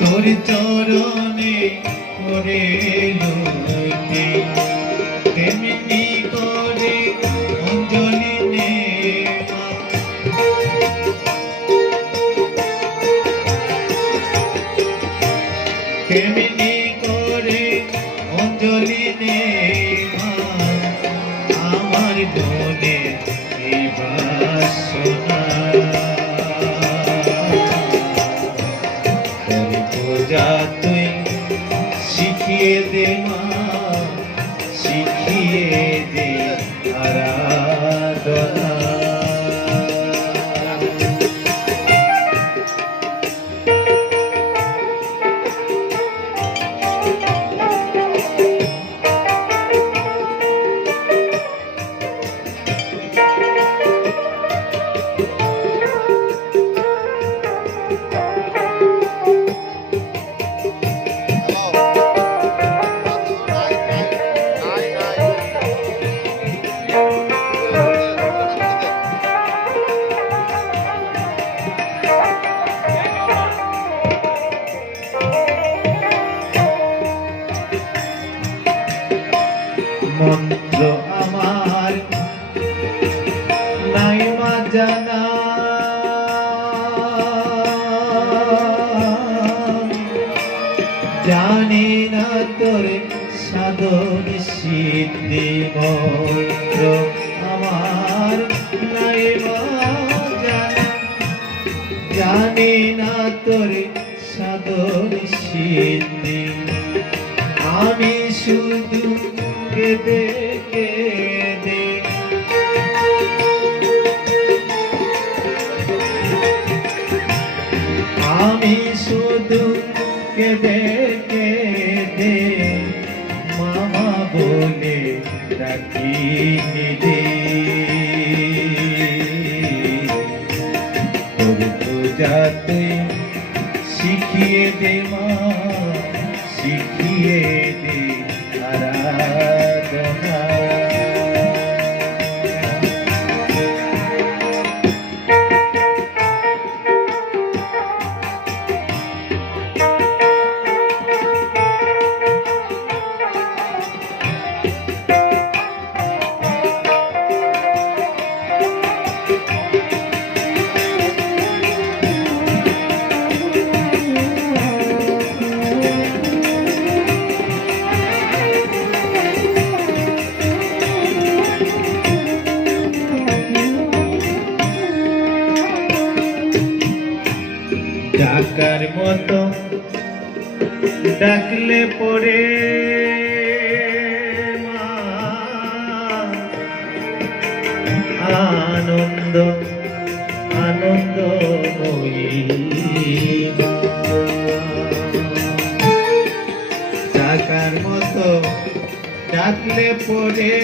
তোর চরণে করে লোটে তেমনি করে অঞ্জলি তেমনি করে অঞ্জলি নে পূজা তুই শিখিয়ে দে মা। মন্ত্র আমার। নাই মা জানা জানি না তোর সাধন সিদ্ধি মন্ত্র আমার। নাই মা জানা জানি না তোর সাধন সিদ্ধি। আমি শুধু কেঁদে কেঁদে আমি শুধু বলে দে শিখিয়ে দে মা ডাকার মতো ডাকলে মা, আনন্দ আনন্দ। ডাকার মতো ডাকলে পড়ে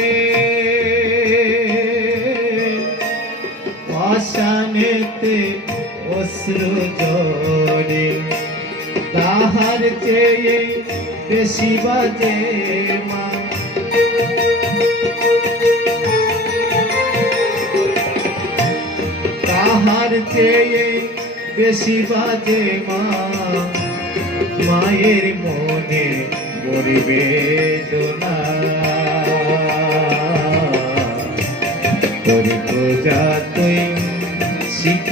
অশানেতে অশ্রু জরে তাহার চেয়ে বেশি বাজে মা। তাহার চেয়ে বেশি বাজে মা। মায়ের মনে মরে বেদনা। তোর পূজা তুই শিখিয়ে দে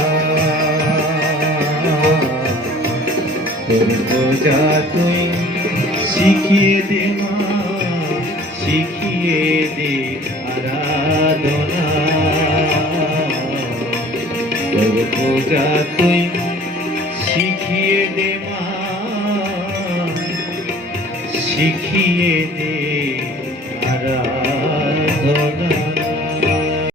শিখিয়ে দে আরাধনা। তব পূজা তুই শিখিয়ে দে মা। শিখিয়ে দে আরাধনা।